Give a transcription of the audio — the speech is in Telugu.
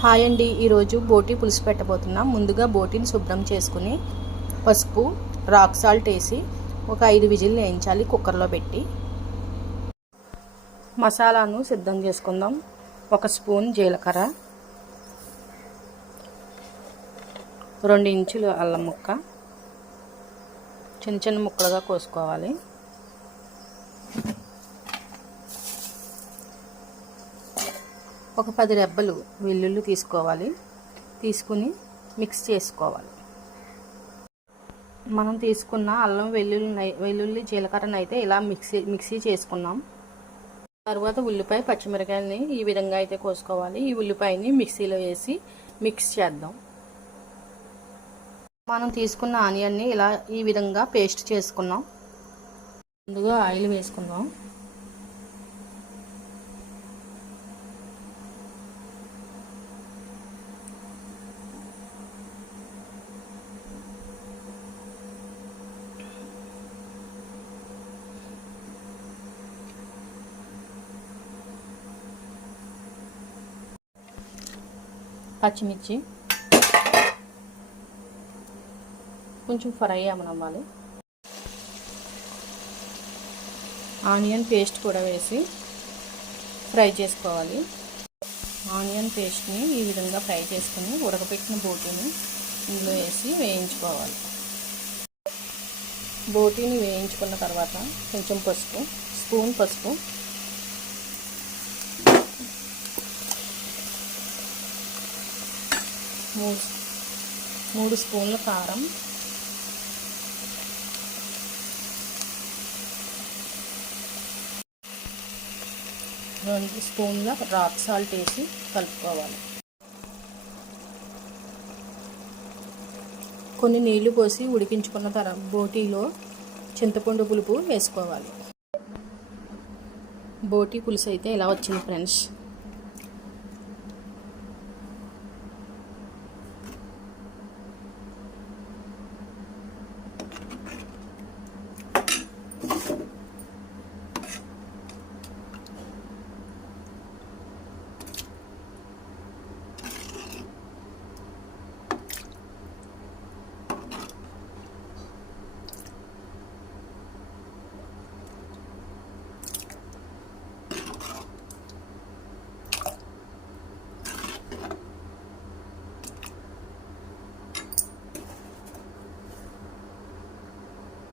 హాయ్ అండి, ఈరోజు బోటి పులుసు పెట్టబోతున్నాం. ముందుగా బోటిని శుభ్రం చేసుకుని పసుపు, రాక్ సాల్ట్ వేసి ఒక 5 విజిల్ వేయించాలి కుక్కర్లో పెట్టి. మసాలాను సిద్ధం చేసుకుందాం. 1 స్పూన్ జీలకర్ర, 2 ఇంచులు అల్లం ముక్క చిన్న చిన్న ముక్కలుగా కోసుకోవాలి. ఒక 10 రెబ్బలు వెల్లుల్లి తీసుకోవాలి. మిక్స్ చేసుకోవాలి. మనం తీసుకున్న అల్లం వెల్లుల్లి జీలకర్రను అయితే ఇలా మిక్సీ చేసుకున్నాం. తర్వాత ఉల్లిపాయ పచ్చిమిరకాయలని ఈ విధంగా అయితే కోసుకోవాలి. ఈ ఉల్లిపాయని మిక్సీలో వేసి మిక్స్ చేద్దాం. మనం తీసుకున్న ఆనియన్ని ఇలా ఈ విధంగా పేస్ట్ చేసుకున్నాం. ముందుగా ఆయిల్ వేసుకుందాం. పచ్చిమిర్చి కొంచెం ఫ్రై అవ్వాలి. ఆనియన్ పేస్ట్ కూడా వేసి ఫ్రై చేసుకోవాలి. ఆనియన్ పేస్ట్ని ఈ విధంగా ఫ్రై చేసుకుని ఉడకపెట్టిన బోటీని ఇందులో వేసి వేయించుకోవాలి. బోటీని వేయించుకున్న తర్వాత కొంచెం స్పూన్ పసుపు, 3 స్పూన్ల కారం, 2 స్పూన్ల రాక్ సాల్ట్ వేసి కలుపుకోవాలి. కొన్ని నీళ్లు పోసి ఉడికించుకున్న తర్వాత బోటీలో చింతపండు పులుపు వేసుకోవాలి. బోటీ పులుసు అయితే ఇలా వచ్చింది ఫ్రెండ్స్.